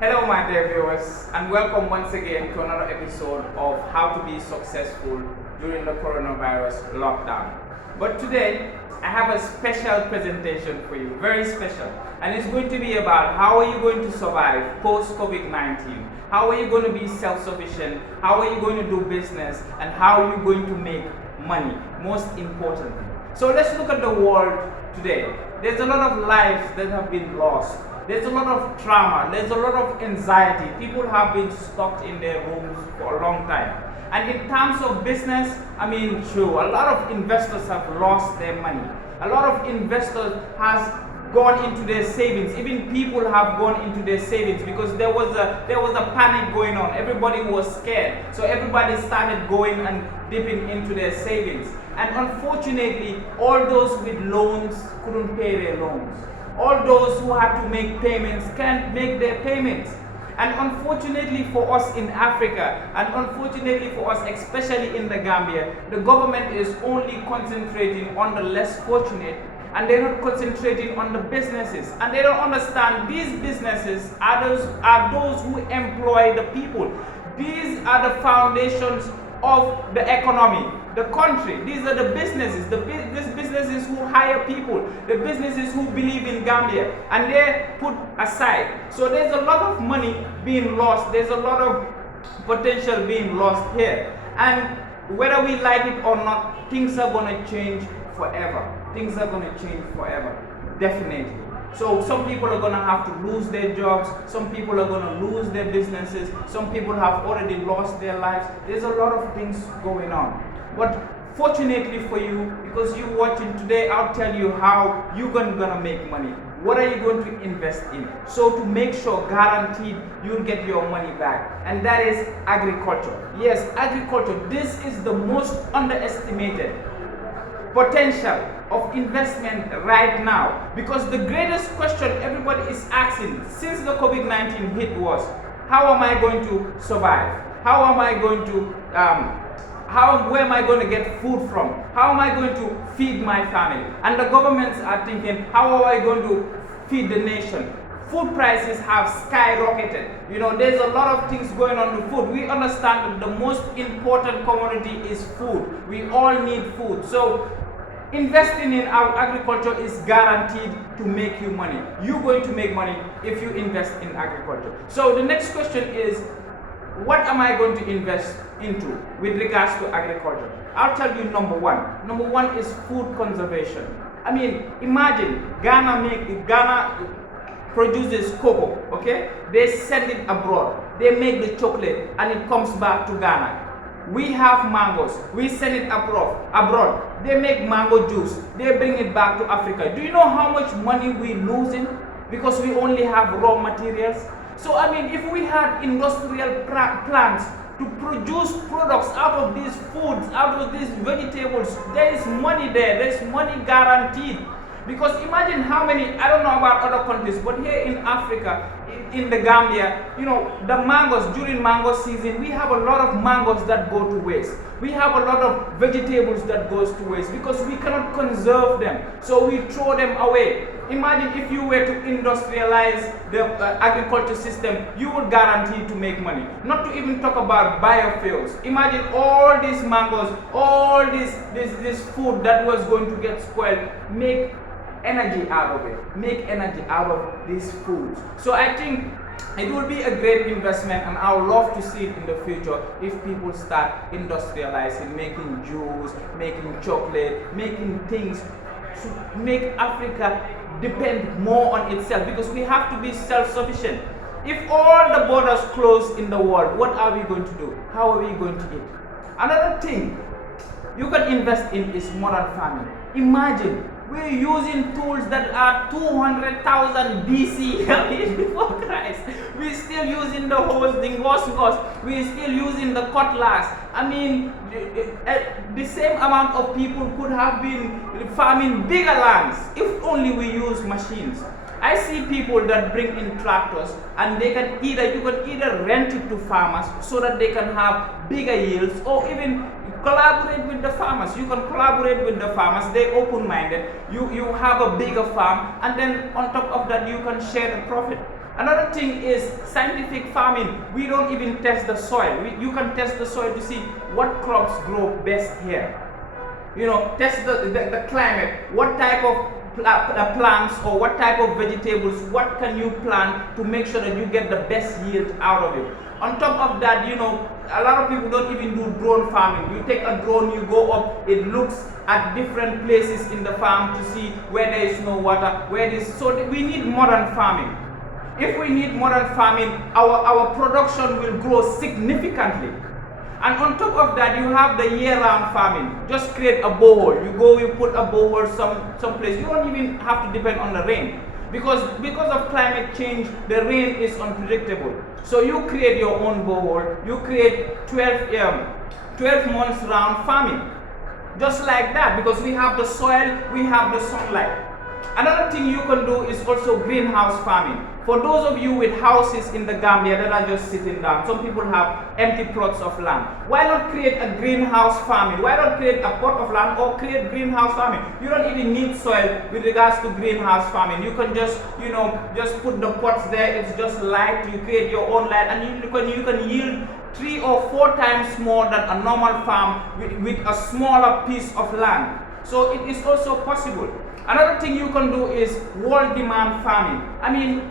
Hello, my dear viewers, and welcome once again to another episode of How to Be Successful During the Coronavirus Lockdown. But today, I have a special presentation for you, very special, and it's going to be about how are you going to survive post-COVID-19, how are you going to be self-sufficient, how are you going to do business, and how are you going to make money, most importantly. So let's look at the world today. There's a lot of lives that have been lost. There's a lot of trauma, there's a lot of anxiety. People have been stuck in their rooms for a long time. And in terms of business, true, a lot of investors have lost their money. A lot of investors has gone into their savings. Even people have gone into their savings because there was a panic going on. Everybody was scared. So everybody started going and dipping into their savings. And unfortunately, all those with loans couldn't pay their loans. All those who had to make payments can't make their payments. And unfortunately for us in Africa, and unfortunately for us especially in the Gambia, the government is only concentrating on the less fortunate, and they're not concentrating on the businesses. And they don't understand these businesses are those who employ the people. These are the foundations of the economy, the country. These are the businesses, these businesses who hire people, the businesses who believe in Gambia, and they're put aside. So there's a lot of money being lost, there's a lot of potential being lost here. And whether we like it or not, things are going to change forever. Things are going to change forever, definitely. So some people are going to have to lose their jobs, some people are going to lose their businesses, some people have already lost their lives. There's a lot of things going on. But fortunately for you, because you're watching today, I'll tell you how you're going to make money. What are you going to invest in? So to make sure, guaranteed, you'll get your money back. And that is agriculture. Yes, agriculture. This is the most underestimated potential of investment right now, because the greatest question everybody is asking since the COVID-19 hit was, how am I going to survive? How am I going to where am I going to get food from? How am I going to feed my family? And the governments are thinking, how am I going to feed the nation? Food prices have skyrocketed. There's a lot of things going on with food. We understand that the most important commodity is food. We all need food. So investing in our agriculture is guaranteed to make you money. You're going to make money if you invest in agriculture. So the next question is, what am I going to invest into with regards to agriculture? I'll tell you number one. Number one is food conservation. Imagine Ghana produces cocoa, okay? They send it abroad. They make the chocolate and it comes back to Ghana. We have mangoes. We send it abroad. They make mango juice. They bring it back to Africa. Do you know how much money we're losing because we only have raw materials? So if we had industrial plants to produce products out of these foods, out of these vegetables, there is money there. There's money guaranteed. Because imagine how many, I don't know about other countries, but here in Africa, in the Gambia, the mangoes, during mango season, we have a lot of mangoes that go to waste. We have a lot of vegetables that goes to waste because we cannot conserve them. So we throw them away. Imagine if you were to industrialize the agriculture system, you would guarantee to make money. Not to even talk about biofuels. Imagine all these mangoes, all this food that was going to get spoiled, make energy out of it, make energy out of these foods. So I think it will be a great investment, and I would love to see it in the future if people start industrializing, making juice, making chocolate, making things to make Africa depend more on itself, because we have to be self-sufficient. If all the borders close in the world, what are we going to do? How are we going to eat? Another thing you can invest in is modern farming. Imagine we're using tools that are 200,000 BC, before Christ. We're still using the hoes, the ngos. We're still using the cutlass. The same amount of people could have been farming bigger lands if only we use machines. I see people that bring in tractors, and you can either rent it to farmers so that they can have bigger yields, or even collaborate with the farmers. You can collaborate with the farmers. They're open-minded. You have a bigger farm, and then on top of that, you can share the profit. Another thing is scientific farming. We don't even test the soil. You can test the soil to see what crops grow best here. Test the climate. What type of plants or what type of vegetables, what can you plant to make sure that you get the best yield out of it. On top of that, a lot of people don't even do drone farming. You take a drone, you go up, it looks at different places in the farm to see where there is no water, so we need modern farming. If we need modern farming, our production will grow significantly. And on top of that, you have the year-round farming. Just create a borehole. You put a borehole someplace. You don't even have to depend on the rain. Because of climate change, the rain is unpredictable. So you create your own borehole. You create 12 months round farming. Just like that, because we have the soil, we have the sunlight. Another thing you can do is also greenhouse farming. For those of you with houses in the Gambia that are just sitting down, some people have empty plots of land. Why not create a greenhouse farming? Why not create a plot of land or create greenhouse farming? You don't even need soil with regards to greenhouse farming. You can just, just put the pots there. It's just light. You create your own light, and you can yield 3 or 4 times more than a normal farm with a smaller piece of land. So it is also possible. Another thing you can do is world demand farming. I mean,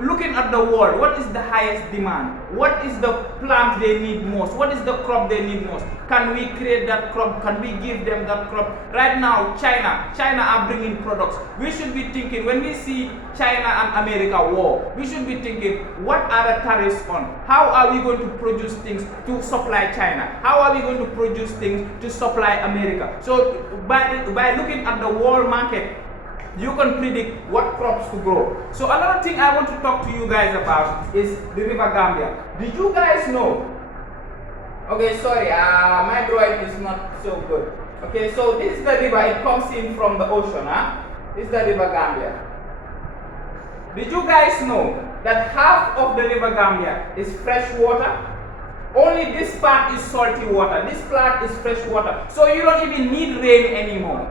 looking at the world, what is the highest demand? What is the plant they need most? What is the crop they need most? Can we create that crop? Can we give them that crop? Right now, China are bringing products. We should be thinking, when we see China and America war, we should be thinking, what are the tariffs on? How are we going to produce things to supply China? How are we going to produce things to supply America? So by looking at the world market, you can predict what crops to grow. So another thing I want to talk to you guys about is the River Gambia. Did you guys know? Okay, sorry, my drawing is not so good. Okay, so this is the river. It comes in from the ocean. This is the River Gambia. Did you guys know that half of the River Gambia is fresh water? Only this part is salty water. This part is fresh water. So you don't even need rain anymore.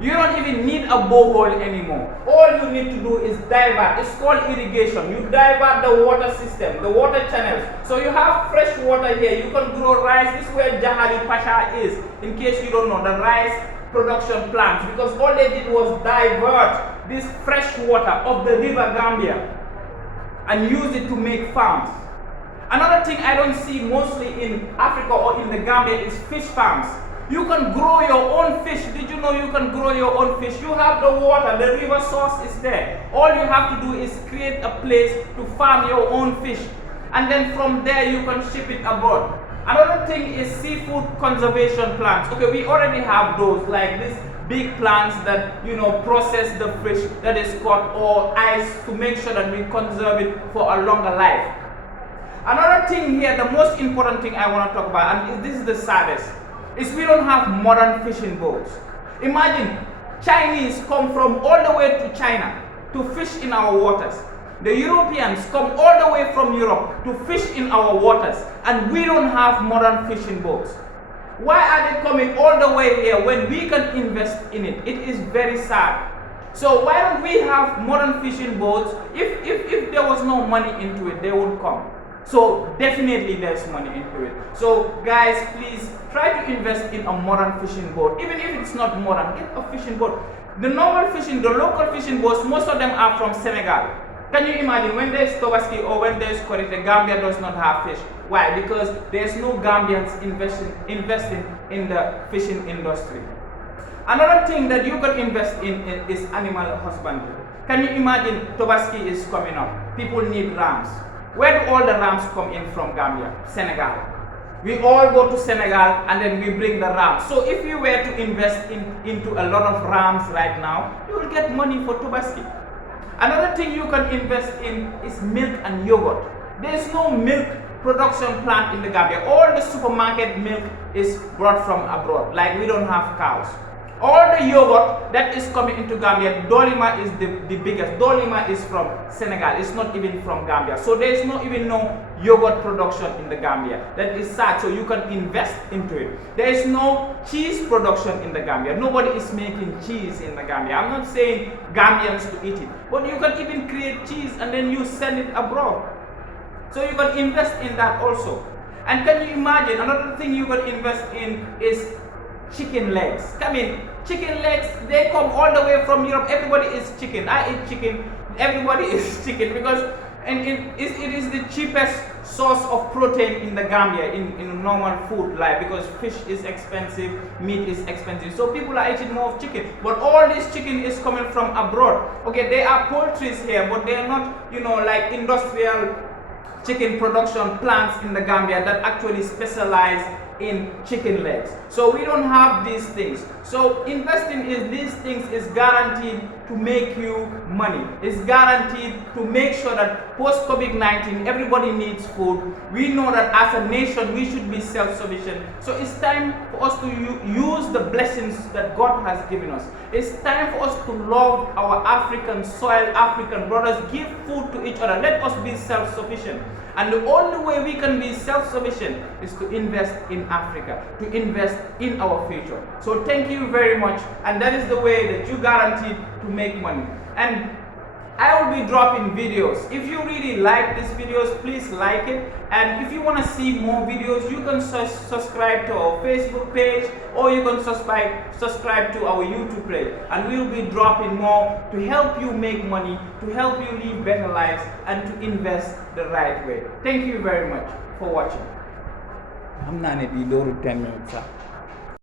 You don't even need a borehole anymore. All you need to do is divert. It's called irrigation. You divert the water system, the water channels. So you have fresh water here. You can grow rice. This is where Jahali Pasha is. In case you don't know, the rice production plants. Because all they did was divert this fresh water of the River Gambia and use it to make farms. Another thing I don't see mostly in Africa or in the Gambia is fish farms. You can grow your own fish. Did you know you can grow your own fish? You have the water, the river source is there. All you have to do is create a place to farm your own fish. And then from there you can ship it abroad. Another thing is seafood conservation plants. Okay, we already have those, like these big plants that, process the fish that is caught, or ice to make sure that we conserve it for a longer life. Another thing here, the most important thing I want to talk about, and this is the saddest, is we don't have modern fishing boats. Imagine Chinese come from all the way to China to fish in our waters. The Europeans come all the way from Europe to fish in our waters, and we don't have modern fishing boats. Why are they coming all the way here when we can invest in it? It is very sad. So why don't we have modern fishing boats? If there was no money into it, they would come. So definitely there's money into it. So guys, please try to invest in a modern fishing boat. Even if it's not modern, get a fishing boat. The local fishing boats, most of them are from Senegal. Can you imagine when there's Tobaski or when there's Korite, Gambia does not have fish? Why? Because there's no Gambians investing in the fishing industry. Another thing that you can invest in is animal husbandry. Can you imagine Tobaski is coming up? People need rams. Where do all the rams come in from Gambia? Senegal. We all go to Senegal and then we bring the rams. So if you were to invest into a lot of rams right now, you will get money for Tobaski. Another thing you can invest in is milk and yogurt. There is no milk production plant in the Gambia. All the supermarket milk is brought from abroad. Like, we don't have cows. All the yogurt that is coming into Gambia, Dolima is the biggest. Dolima is from Senegal. It's not even from Gambia. So there is no yogurt production in the Gambia. That is sad. So you can invest into it. There is no cheese production in the Gambia. Nobody is making cheese in the Gambia. I'm not saying Gambians to eat it, but you can even create cheese and then you send it abroad. So you can invest in that also. And can you imagine, another thing you can invest in is chicken legs. Chicken legs, they come all the way from Europe. Everybody is chicken. I eat chicken. Everybody is chicken because it is the cheapest source of protein in the Gambia in normal food life, because fish is expensive, meat is expensive. So people are eating more of chicken. But all this chicken is coming from abroad. Okay, there are poultries here, but they are not, like industrial chicken production plants in the Gambia that actually specialize in chicken legs. So we don't have these things. So investing in these things is guaranteed to make you money. It's guaranteed to make sure that post COVID-19 everybody needs food. We know that as a nation we should be self-sufficient. So it's time for us to use the blessings that God has given us. It's time for us to love our African soil, African brothers, give food to each other. Let us be self-sufficient. And the only way we can be self-sufficient is to invest in Africa, to invest in our future. So thank you very much, and that is the way that you guaranteed to make money. And I will be dropping videos. If you really like these videos, please like it. And if you want to see more videos, you can subscribe to our Facebook page, or you can subscribe to our YouTube page. And we'll be dropping more to help you make money, to help you live better lives, and to invest the right way. Thank you very much for watching. I'm not 10 minutes.